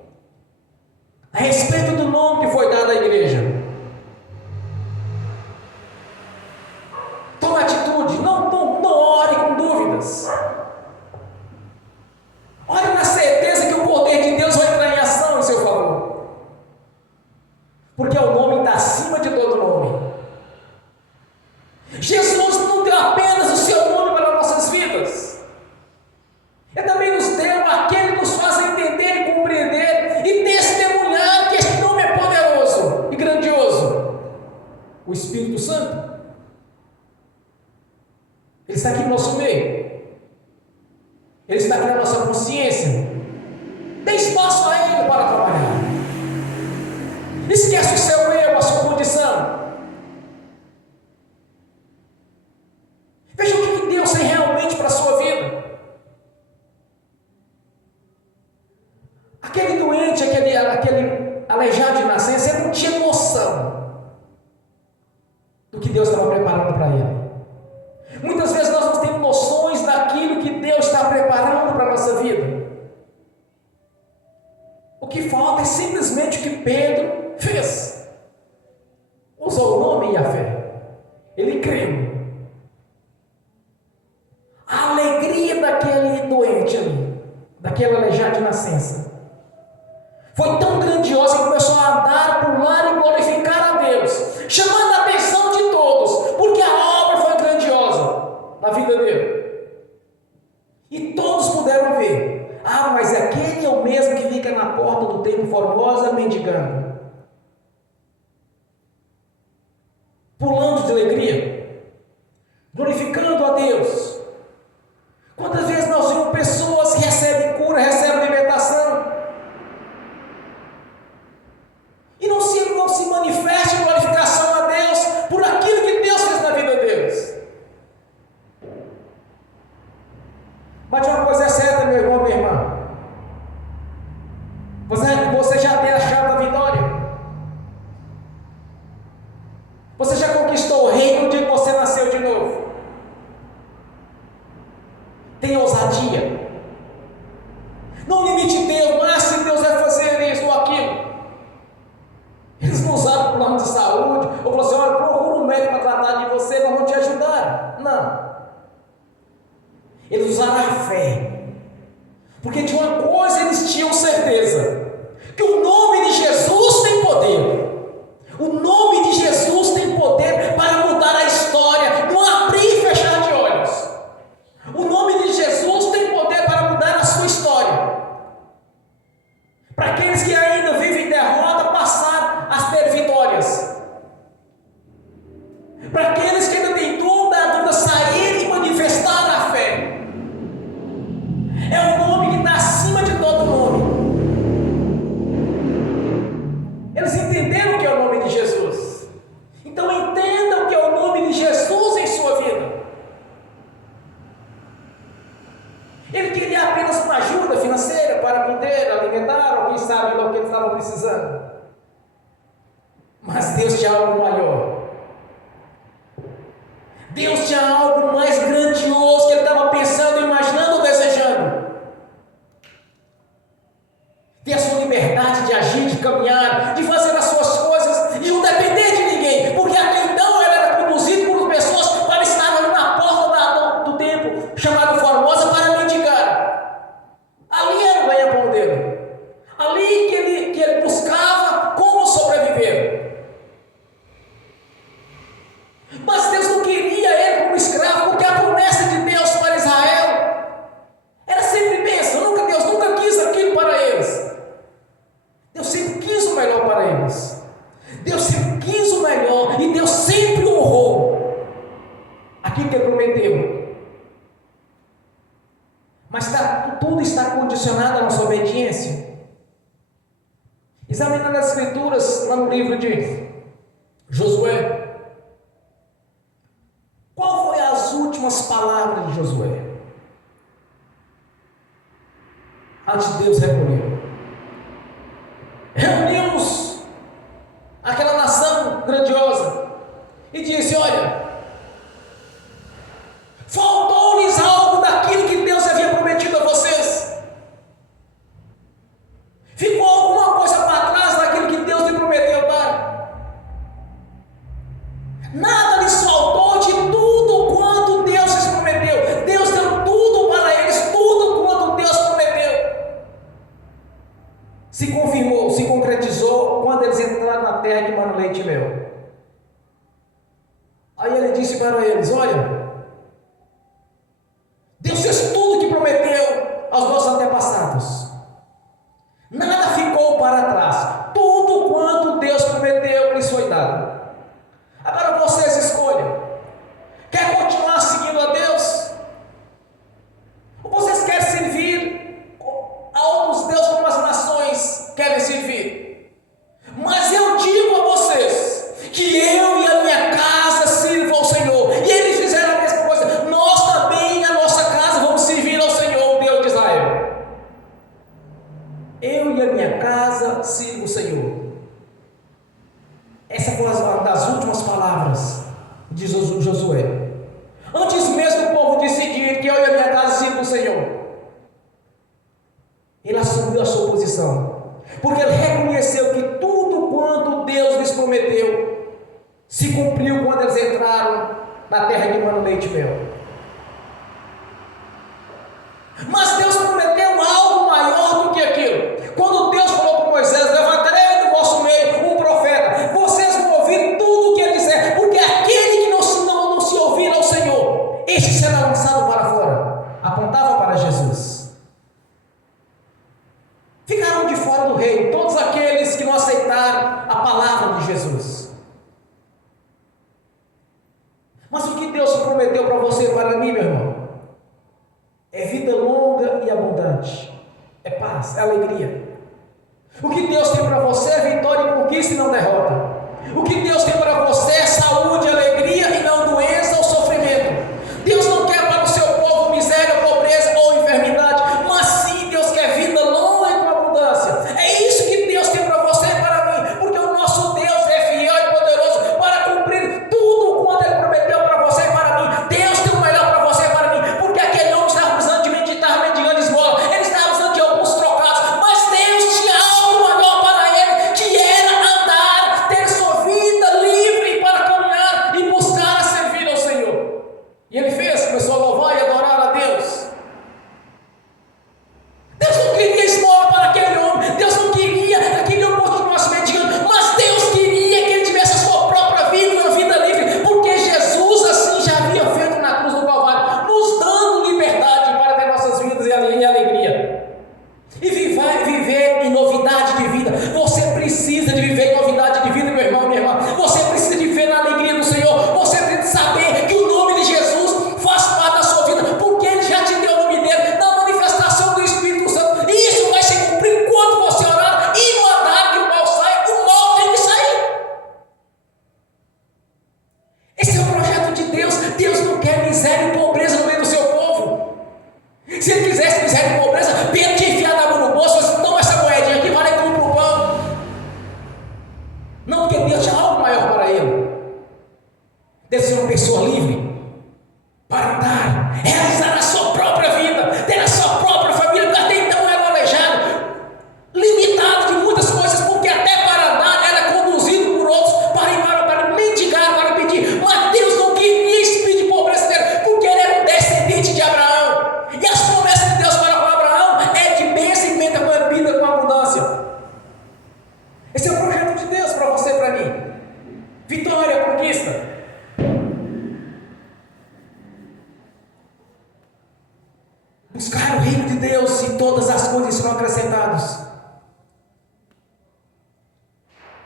a respeito do nome que foi dado à igreja. Tome atitude, não ore com dúvidas. Ore na certeza que o poder de Deus vai entrar em ação em seu favor. Porque o nome está acima de todo nome. Jesus não deu apenas o seu nome para nossas vidas. Ele também nos deu aquele que nos faz entender e compreender e testemunhar que este nome é poderoso e grandioso. O Espírito Santo. Ele está aqui no nosso meio. Ele está aqui na nossa consciência. Dê espaço a Ele para trabalhar. Esquece o seu eu, a sua condição. Veja o que Deus tem realmente para a sua vida. Aquele doente, aquele aleijado de nascença, ele não tinha noção do que Deus estava preparando para ele. Muitas vezes nós não temos noções daquilo que Deus está preparando para a nossa vida. O que falta é simplesmente o que Pedro fez. Usou o nome e a fé. Ele creu. A alegria daquele doente ali, daquele aleijado de nascença, foi tão grandiosa que começou a andar, pular e glorificar a Deus, chamando a atenção de todos, porque a obra foi grandiosa na vida dele. E todos puderam ver: ah, mas aquele é o mesmo que fica na porta do templo Formosa mendigando, pulando de alegria, glorificando a Deus. Quantas vezes nós vimos pessoas que recebem cura, recebem libertação, e não se manifesta em glorificação a Deus por aquilo que Deus fez na vida deles. Mas de uma coisa é certa, meu irmão, minha irmã: você já tem a chave da vitória. Você já conquistou o reino no dia que você nasceu de novo. Tenha ousadia. Não limite Deus, mas se Deus vai fazer isso ou aquilo. Eles não usaram o plano de saúde, ou falaram assim: olha, procura um médico para tratar de você, nós vamos te ajudar. Não. Eles usaram a fé. Porque de uma coisa eles tinham certeza: que o nome de Jesus tem poder. O nome de Jesus tem poder para mudar a história, não abrir e fechar de olhos. O nome de Jesus tem poder para mudar a sua história. Para aqueles que ainda vivem derrota, passar a ter vitórias. Para aqueles que ainda têm dúvida, a dúvida sair e manifestar a fé. É o nome que está acima de todo nome. Eles entenderam o que é o nome de Jesus. Então entendam o que é o nome de Jesus em sua vida. Ele queria apenas uma ajuda financeira para poder alimentar, ou quem sabe lá o que eles estavam precisando. Mas Deus tinha algo maior. Deus tinha algo mais grandioso que ele estava pensando, imaginando, desejando. Mas tudo está condicionado à nossa obediência. Examinando as Escrituras, lá no livro de Josué, qual foi as últimas palavras de Josué? Antes de Deus reuniu-os, aquela nação grandiosa, e disse: olha, faltou-lhes algo daquilo que Deus havia prometido a vocês. Ficou alguma coisa para trás daquilo que Deus lhe prometeu dar. Nada lhes faltou de tudo quanto Deus lhes prometeu. Deus deu tudo para eles, tudo quanto Deus prometeu. Se confirmou, se concretizou quando eles entraram na terra de mana, leite e mel. Aí ele disse para eles: olha, Deus fez tudo que prometeu aos nossos antepassados. Nada ficou para trás. Tudo quanto Deus prometeu lhes foi dado. Agora vocês escolhem. Quer continuar seguindo a Deus? Ou vocês querem servir a outros deuses como as nações querem servir? Mas eu digo a vocês que eu e a minha casa sirvam ao Senhor. E eles fizeram a mesma coisa. Nós também, a nossa casa, vamos servir ao Senhor, o Deus de Israel. Eu e a minha casa sirvo o Senhor. Essa foi uma das últimas palavras de Josué. Antes mesmo do povo decidir que eu e a minha casa sirvo o Senhor, ele assumiu a sua posição, porque ele reconheceu que tudo quanto Deus lhes prometeu se cumpriu quando eles entraram na terra de mana, leite e mel. Mas Deus prometeu algo maior do que aquilo. Quando Deus falou para Moisés: levantarei do vosso meio um profeta, vocês vão ouvir tudo o que ele disser, porque aquele que não se ouvir ao Senhor, este será lançado para fora. Apontava para Jesus. Ficaram de fora do reino todos aqueles que não aceitaram a palavra de Jesus. Mas o que Deus prometeu para você e para mim, meu irmão, é vida longa e abundante, é paz, é alegria. O que Deus tem para você é vitória e conquista e não derrota. O que Deus tem para você é saúde, alegria e não doença ou sofrimento. Deus não quer para o seu povo miséria, pobreza ou enfermidade, mas sim Deus quer vida longa e com abundância. É isso que Deus tem para você e para mim, porque o nosso Deus é fiel e poderoso para cumprir tudo quanto Ele prometeu para você e para mim. Deus tem o melhor para você e para mim, porque aquele homem estava precisando de mendigando esmola, ele estava precisando de alguns trocados, mas Deus tinha algo maior para ele, que era andar, ter sua vida livre para caminhar e buscar a servir ao Senhor. E ele fez, começou a louvar e adorar a Deus. Deus não queria esmola para aquele homem, Deus não queria que aquele homem continuasse mendigando, mas Deus queria que ele tivesse a sua própria vida, uma vida livre, porque Jesus assim já havia feito na cruz do Calvário, nos dando liberdade para ter nossas vidas e alegria. E viver em novidade de vida. Você precisa de viver em novidade de vida, meu irmão e minha irmã. Você precisa de viver na alegria do Senhor. Você precisa saber que o nome de Jesus faz parte da sua vida, porque Ele já te deu o nome dele na manifestação do Espírito Santo. E isso vai se cumprir quando você orar e mandar que o mal saia. O mal tem que sair. Esse é o projeto de Deus. Deus não quer miséria e pobreza no meio do seu povo. Se Ele quisesse miséria e pobreza, Pedro tinha enfiado a mão no bolso e falou assim: toma essa moedinha aqui, vale compra o pão. Não, porque Deus tinha algo maior para ele. Deve ser uma pessoa livre para andar, realizar a sua própria vida, ter a sua própria família, porque até então era um aleijado, limitado de muitas coisas, porque até para andar era conduzido por outros para mendigar, para pedir. Mas Deus não queria espírito de pobreza dele, porque ele era um descendente de Abraão. E as promessas de Deus para com Abraão é de bênção e menta com vida, com abundância. Esse é o projeto de Deus para você e para mim. Vitória, conquista. Buscar o reino de Deus e todas as coisas serão acrescentadas.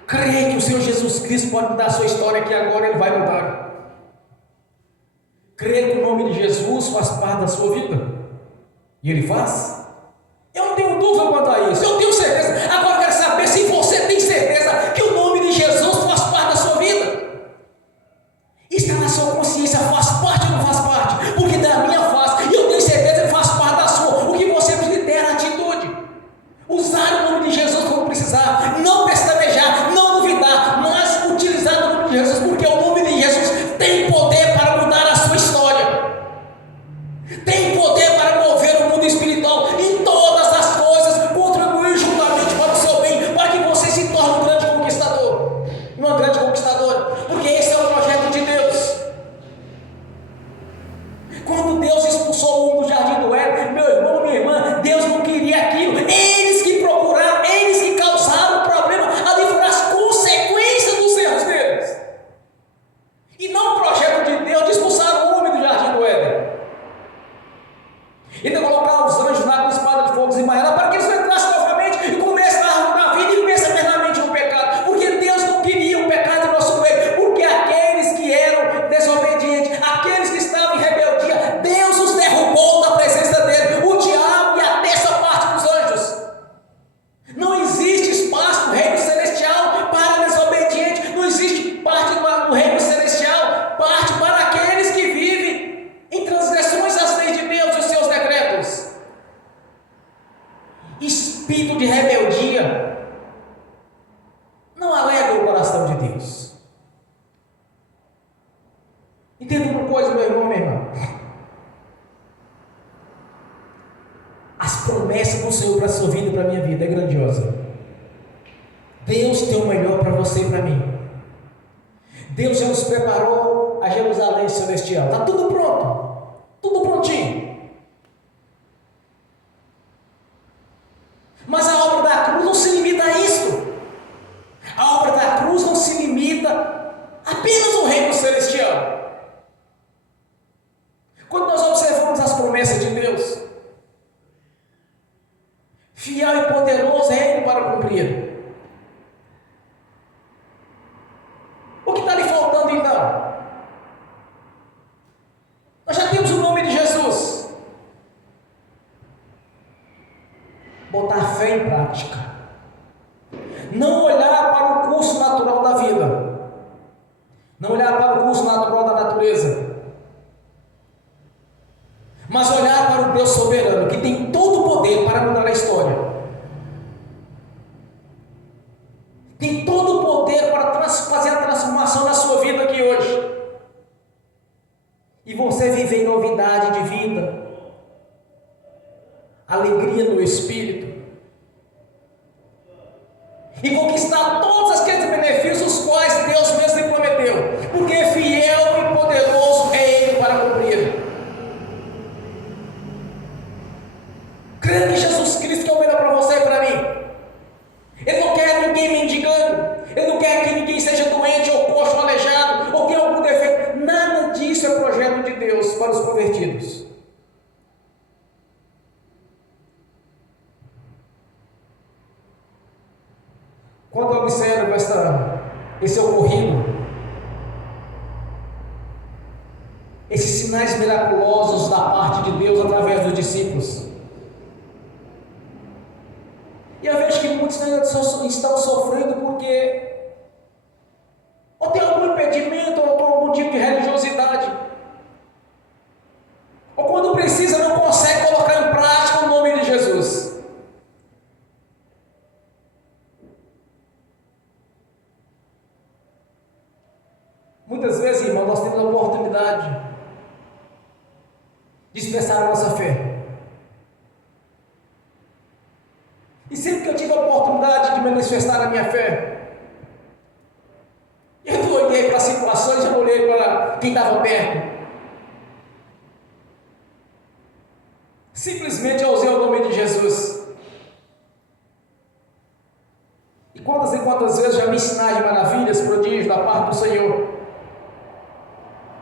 Creia que o Senhor Jesus Cristo pode mudar a sua história, que agora Ele vai mudar. Creia que o nome de Jesus faz parte da sua vida. E Ele faz? Eu não tenho dúvida quanto a isso, eu tenho certeza. Agora eu quero saber se você tem certeza que o nome de Jesus faz parte da sua vida. Está na sua consciência, faz parte ou não faz parte? Porque da minha faz, e eu tenho certeza que faz parte da sua. O que você precisa ter é a atitude. Usar o nome de Jesus quando precisar, não pestanejar, não duvidar, mas utilizar o nome de Jesus, porque o nome de Jesus tem poder para mudar a sua história, tem poder para mover o mundo espiritual e todas as coisas, contribuir juntamente para o seu bem, para que você se torne um grande conquistador, uma grande conquistadora, porque esse é o projeto de Deus. Quando Deus expulsou o mundo do jardim do Éden, meu irmão, minha irmã, Deus não queria aquilo. Eles que procuraram, eles que causaram o problema, ali foram as consequências dos erros deles. E não o projeto de Deus de expulsar o homem do jardim do Éden. E de colocar os anjos lá com espada de fogo desembainhada para que eles não entrassem novamente e comecem a árvore da vida e pensem eternamente no pecado. Porque Deus não queria o pecado em nosso meio. Porque aqueles que eram desobedientes, aqueles que estavam em rebeldia, Deus os derrubou da presença dele. O diabo e a terça parte dos anjos. Não existe espaço no reino celestial para desobediente. Não existe parte no reino celestial, parte para aqueles que vivem em transgressões às leis de Deus e os seus decretos. Espírito de rebeldia não alegra o coração de Deus. Entenda uma coisa, meu irmão, minha irmã. As promessas do Senhor para a sua vida e para a minha vida é grandiosa. Deus tem o melhor para você e para mim. Deus já nos preparou a Jerusalém celestial. Está tudo pronto. Tudo prontinho. Mas a obra da cruz não se limita a isso. A obra da cruz não se limita apenas ao reino celestial. Quando nós observamos as promessas de Deus, fiel e poderoso é Ele para cumprir. O que está lhe faltando então? Nós já temos o nome de Jesus. Botar fé em prática. Não olhar para o curso natural da vida. Não olhar para o curso natural da natureza. Mas olhar para o Deus soberano, que tem todo o poder para mudar a história. Tem todo o poder para fazer a transformação na sua vida aqui hoje. E você viver em novidade de vida, alegria no Espírito, e conquistar todos aqueles benefícios os quais Deus mesmo lhe prometeu, porque fiel e poderoso é Ele para cumprir. Creia em Jesus Cristo, que é o melhor para você e para mim. Ele não quer ninguém mendigando, Ele não quer que ninguém seja doente, ou coxo, ou aleijado, ou tenha algum defeito. Nada disso é projeto de Deus para os convertidos. Quando eu observo esse ocorrido, esses sinais miraculosos da parte de Deus através dos discípulos, e eu vejo que muitos ainda estão sofrendo porque ou tem algum impedimento, ou tem algum tipo de religiosidade, ou quando precisa não consegue colocar em prática o nome de Jesus. Muitas vezes, irmão, nós temos a oportunidade de expressar a nossa fé. E sempre que eu tive a oportunidade de manifestar a minha fé, eu não olhei para as situações, eu olhei para quem estava perto. Simplesmente eu usei o nome de Jesus. E quantas vezes já me ensinaram de maravilhas, prodígios da parte do Senhor,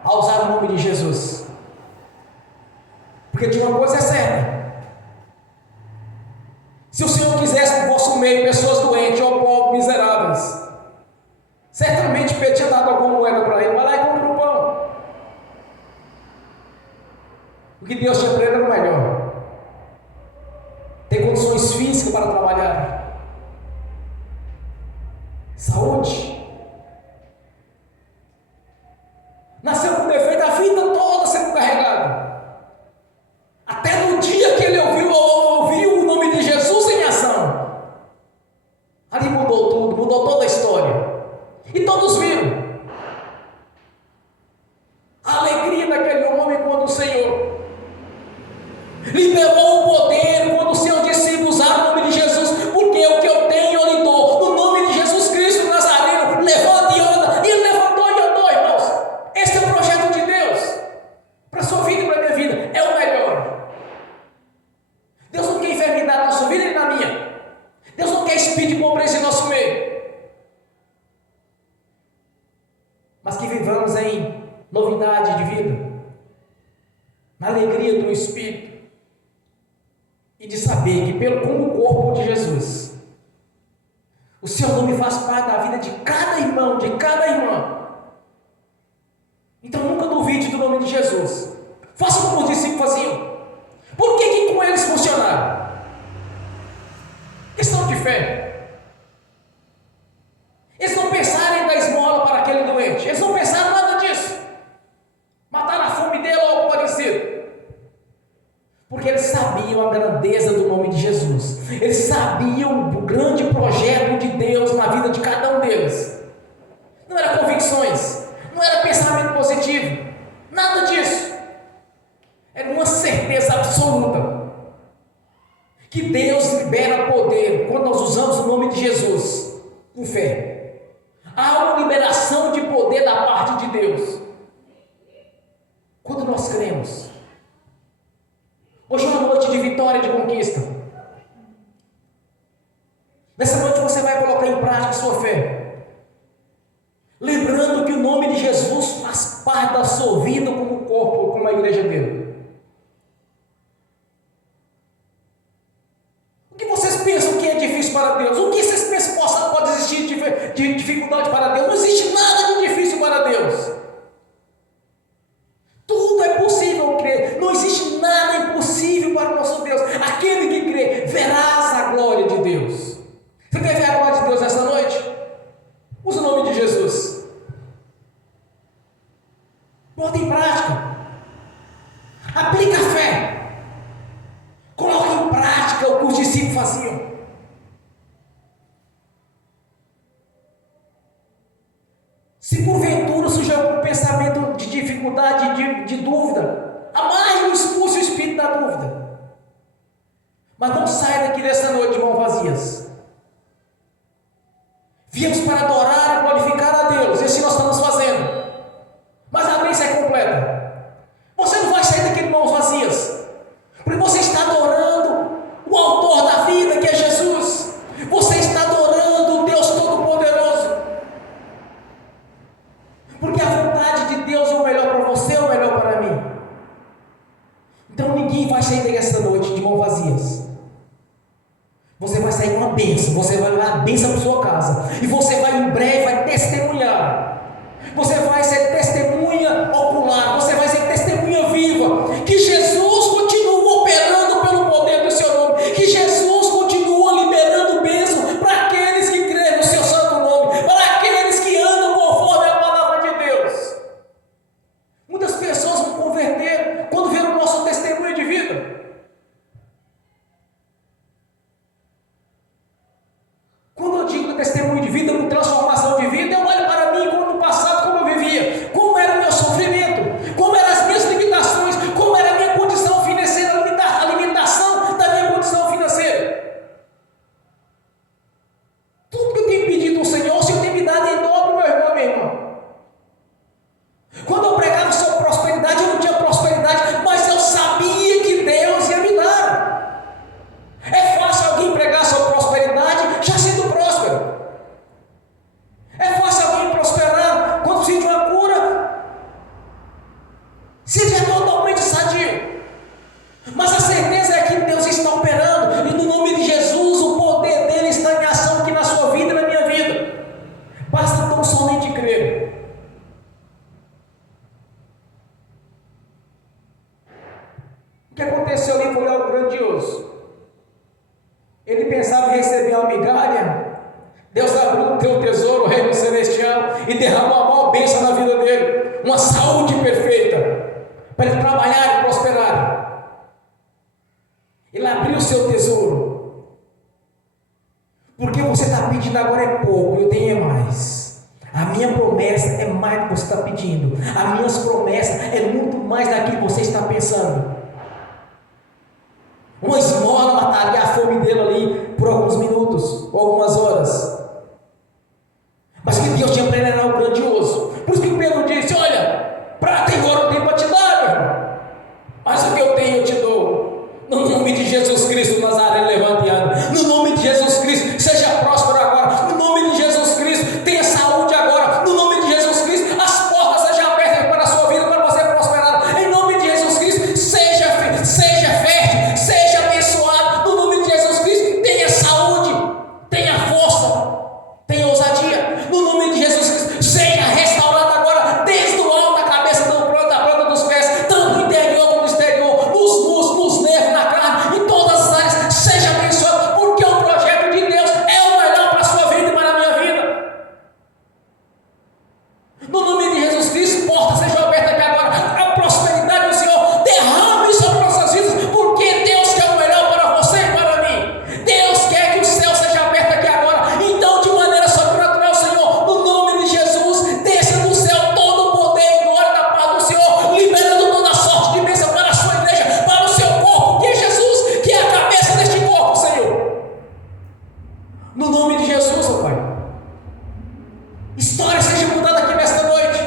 a usar o nome de Jesus. Porque de uma coisa é certa: se o Senhor quisesse no vosso meio pessoas doentes ou pobres, miseráveis, certamente tinha dado alguma moeda para ele. Vai lá e compra um pão. O que Deus tinha para ele era o melhor. condições físicas para trabalhar, saúde. Nasceu com defeito a vida toda sendo carregado. Até no dia que ele ouviu o nome de Jesus em ação, ali mudou tudo, mudou toda a história. E todos viram a alegria daquele homem quando o Senhor liberou o poder, quando os seus discípulos usaram o nome de Jesus, porque o que eu tenho eu lhe dou, no nome de Jesus Cristo Nazareno, levanta e anda. E ele levantou e andou, irmãos. Esse é o projeto de Deus para a sua vida e para a minha vida, é o melhor. Deus não quer enfermidade na sua vida e na minha. Deus não quer espírito de pobreza em nosso meio, mas que vivamos em novidade de vida, na alegria do Espírito, e de saber que como o corpo de Jesus, o seu nome faz parte da vida de cada irmão, de cada irmã. Então nunca duvide do nome de Jesus. Faça como os discípulos faziam. Por que com eles funcionaram? Questão de fé. Eles não pensaram em dar esmola para aquele doente. Eles não pensaram nada disso. Matar a fome dele ou algo parecido. Porque eles sabiam a grandeza do nome de Jesus. Eles sabiam o grande projeto de Deus na vida de cada um deles. Não era convicções, não era pensamento positivo, nada disso. Era uma certeza absoluta que Deus libera poder quando nós usamos o nome de Jesus com fé. Há uma liberação de poder da parte de Deus quando nós cremos. Hoje é uma noite de vitória, de conquista. Nessa noite você vai colocar em prática a sua fé, lembrando que o nome de Jesus faz parte da sua vida como corpo, como a igreja dele. O que vocês pensam que é difícil para Deus? O que vocês pensam pode existir de dificuldade para Deus? Não existe nada de difícil para Deus. Tudo é possível crer. Não existe nada impossível para o nosso Deus. Aquele que crê, verás a glória de Deus. Você quer ver a glória de Deus nessa noite? Usa o nome de Jesus. Bota em prática. Aplica a fé. Coloca em prática o que os discípulos faziam. Se porventura surgir algum pensamento de dificuldade, de dúvida, amai e expulse o espírito da dúvida. Mas não saia daqui dessa noite de mãos vazias. Viemos para adorar e glorificar a Deus, isso nós estamos fazendo. Mas a bênção é completa. Você não vai sair daqui de mãos vazias, porque você está adorando o autor da vida, que é Jesus. Você está adorando o Deus Todo-Poderoso. Porque a vontade de Deus é o melhor para você, é o melhor para mim. Então ninguém vai sair dessa noite de mãos vazias. Você vai sair com uma bênção, você vai levar a bênção para sua casa. E você vai em breve, vai testemunhar. Você vai ser testemunha ocular, você vai ser testemunha viva. Que Jesus continua operando pelo poder do seu nome. Que Jesus continua liberando bênção para aqueles que creem no seu santo nome. Para aqueles que andam conforme a palavra de Deus. Muitas pessoas vão converter quando verem o nosso testemunho de vida. Quando eu digo testemunho de vida, com transformação de vida, eu olho para mim como no passado, como eu vivia, como era o meu sofrimento, como eram as minhas limitações, como era a minha condição financeira, a limitação da minha condição financeira. Tudo que eu tenho pedido ao Senhor, o Senhor tem me dado em dobro, meu irmão, minha irmã. Quando eu pregava sobre prosperidade, eu não tinha prosperidade, mas eu sabia que Deus ia me dar. É fácil alguém pregar sobre prosperidade já sendo próspero. É fácil alguém prosperar quando precisa de uma cura, seja totalmente sadio. Mas a certeza é que Deus está operando, e no nome de Jesus o poder dele está em ação aqui na sua vida e na minha vida. Basta tão somente crer. O que aconteceu ali foi algo grandioso. ele pensava em receber uma migalha. Deus abriu o teu tesouro, o reino celestial, e derramou a maior bênção na vida dele, uma saúde perfeita, para ele trabalhar e prosperar. Ele abriu o seu tesouro, porque você está pedindo agora é pouco, eu tenho é mais. A minha promessa é mais do que você está pedindo, as minhas promessas é muito mais daquilo que você está pensando. Uma esmola mataria a fome dele ali por alguns minutos ou algumas horas. Mas que Deus tinha para ele era algo grandioso. Por isso que Pedro disse: olha, prata e ouro não tem para te dar, meu irmão, mas o que eu tenho eu te dou. No nome de Jesus Cristo, Nazareno, levante e anda. No nome de Jesus Cristo, seja próspero agora. No nome de Jesus Cristo, tenha saúde agora. No nome de Jesus Cristo, as portas sejam abertas para a sua vida, para você prosperar. Em nome de Jesus Cristo, seja fértil, seja abençoado. No nome de Jesus Cristo, tenha saúde, tenha força, tenha ousadia. No nome de Jesus Cristo, seja restaurado agora, desde o alto da cabeça, da planta dos pés, tanto no interior como no exterior, nos músculos, nos nervos, na carne, em todas as áreas. Seja abençoado, porque o projeto de Deus é o melhor para a sua vida e para a minha vida. No nome de Jesus Cristo, portas sejam abertas aqui agora. A prosperidade do Senhor derrame sobre nossas vidas, porque Deus quer o melhor para você e para mim. Deus quer que o céu seja aberto aqui agora. Então, de maneira sobrenatural, Senhor, no nome de Jesus, desça do céu todo o poder e glória da paz do Senhor, liberando toda a sorte de bênção para a sua igreja, para o seu corpo, que é Jesus, que é a cabeça deste corpo, Senhor. No nome de Jesus, ó Pai. História seja mudada aqui nesta noite.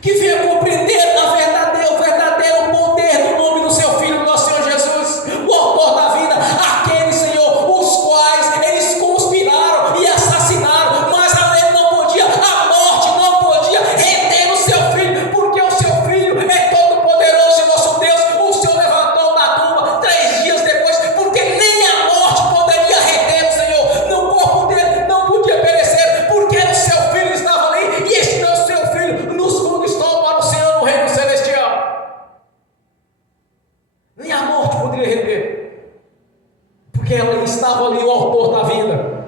Que venha compreender o verdadeiro poder do nome do seu Filho, nosso Senhor Jesus, o autor da vida, aquele, Senhor, os quais eles conspiraram e assassinaram, mas ele não podia, a morte não podia reter o seu Filho, porque o seu Filho é todo poderoso e nosso Deus o Senhor levantou da tumba 3 dias depois, porque nem a morte poderia reter o Senhor, no corpo dele não podia perecer, porque o seu Filho estava ali, e este não é o seu Filho, nos conquistou para o Senhor no reino celestial. Nem a morte poderia reter, porque ela estava ali, o autor da vida,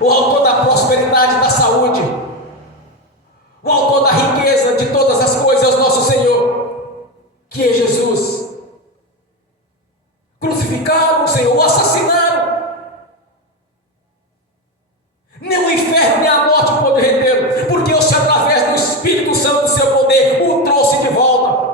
o autor da prosperidade, da saúde, o autor da riqueza, de todas as coisas, é o nosso Senhor, que é Jesus. Crucificaram o Senhor, o assassinaram. Nem o inferno, nem a morte pode retê-lo, porque o Senhor, através do Espírito Santo, do seu poder, o trouxe de volta.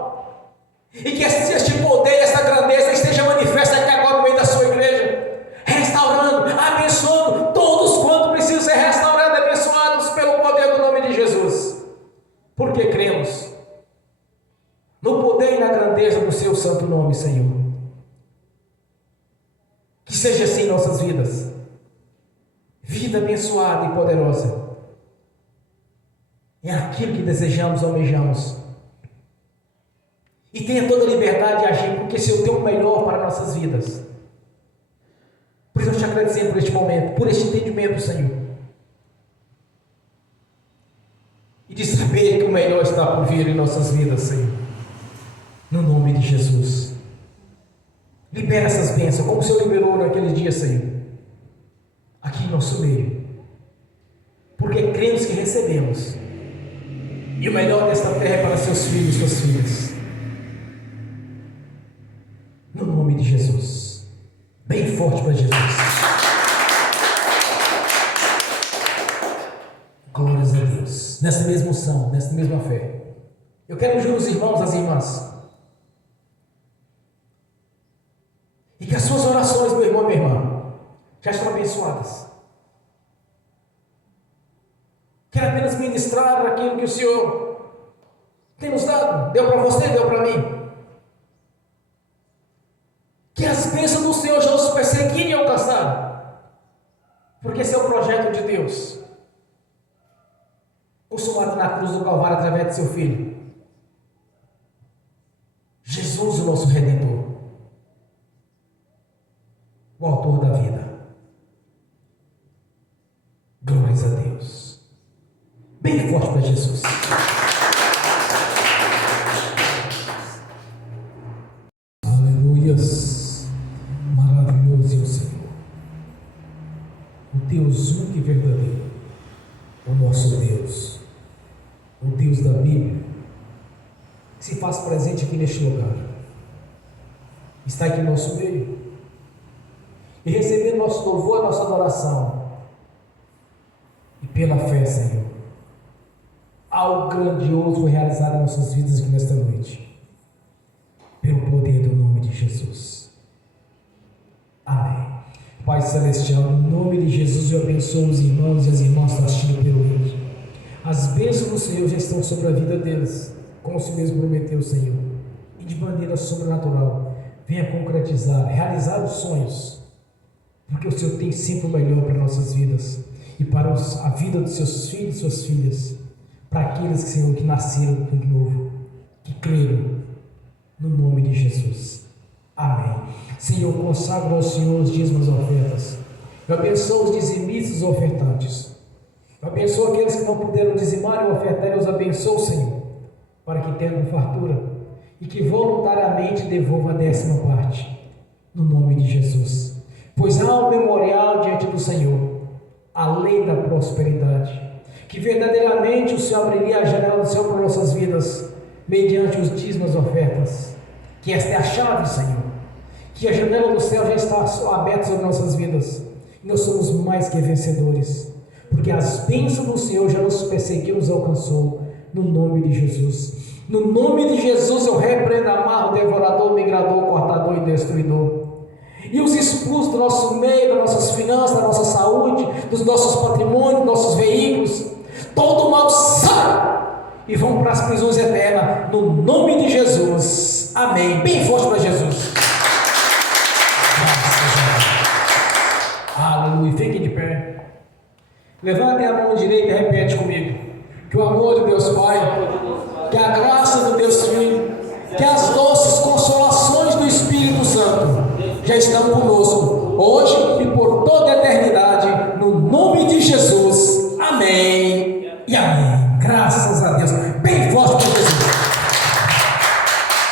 E que este poder, essa grandeza esteja manifesta aqui agora no meio da sua igreja, restaurando, abençoando todos quanto precisam ser restaurados e abençoados pelo poder do nome de Jesus, porque cremos no poder e na grandeza do seu santo nome, Senhor. Que seja assim em nossas vidas, vida abençoada e poderosa, é aquilo que desejamos, almejamos, e tenha toda a liberdade de agir, porque esse é o teu melhor para nossas vidas. Por isso eu te agradecer por este momento, por este entendimento, Senhor, e de saber que o melhor está por vir em nossas vidas, Senhor, no nome de Jesus. Libera essas bênçãos, como o Senhor liberou naquele dia, Senhor, aqui em nosso meio, porque cremos que recebemos, e o melhor desta terra é para seus filhos e suas filhas, no nome de Jesus. Bem forte para Jesus. Glórias a Deus. Nessa mesma unção, nessa mesma fé, eu quero ungir os irmãos, as irmãs, e que as suas orações, meu irmão, minha irmã, já estão abençoadas. Quero apenas ministrar aquilo que o Senhor tem nos dado. Deu para você, deu para mim. Que as bênçãos do Senhor já os perseguirem e alcançarem, porque esse é o projeto de Deus, consumado na cruz do Calvário através de seu Filho, Jesus, o nosso Redentor, o autor da vida. Glórias a Deus. Bem forte para Jesus. Aleluias. Maravilhoso. Deus da Bíblia se faz presente aqui neste lugar. Está aqui no nosso meio. E recebendo nosso louvor, nossa adoração. E pela fé, Senhor, algo grandioso realizado em nossas vidas aqui nesta noite. Pelo poder do nome de Jesus. Amém. Pai Celestial, em nome de Jesus, eu abençoo os irmãos e as irmãs que estão assistindo pelo vídeo. As bênçãos do Senhor já estão sobre a vida deles, como o Senhor mesmo prometeu, Senhor. E de maneira sobrenatural, venha concretizar, realizar os sonhos, porque o Senhor tem sempre o melhor para nossas vidas e para a vida dos seus filhos e suas filhas, para aqueles, Senhor, que nasceram de novo, que creram no nome de Jesus. Amém. Senhor, consagro ao Senhor os dízimos e ofertas. Eu abençoo os dizimistas e os ofertantes. Eu abençoo aqueles que não puderam dizimar e ofertar. Eu os abençoo, Senhor, para que tenham fartura e que voluntariamente devolvam a 10ª parte, no nome de Jesus. Pois há um memorial diante do Senhor, a lei da prosperidade, que verdadeiramente o Senhor abriria a janela do céu para nossas vidas, mediante os dízimos e ofertas, que esta é a chave, Senhor, que a janela do céu já está aberta sobre nossas vidas, e nós somos mais que vencedores, porque as bênçãos do Senhor já nos perseguiu, nos alcançou, no nome de Jesus. No nome de Jesus eu repreendo, amarro, devorador, migrador, cortador e destruidor, e os expulso do nosso meio, das nossas finanças, da nossa saúde, dos nossos patrimônios, dos nossos veículos. Todo mal sai e vão para as prisões eternas, no nome de Jesus. Amém. Bem forte para Jesus. Aleluia. Fiquem de pé. Levantem a mão direita e repete comigo. Que o amor de Deus Pai, que a graça do Deus Filho, que as doces consolações do Espírito Santo já estão conosco, hoje e por toda a eternidade, no nome de Jesus. Amém e amém. Graças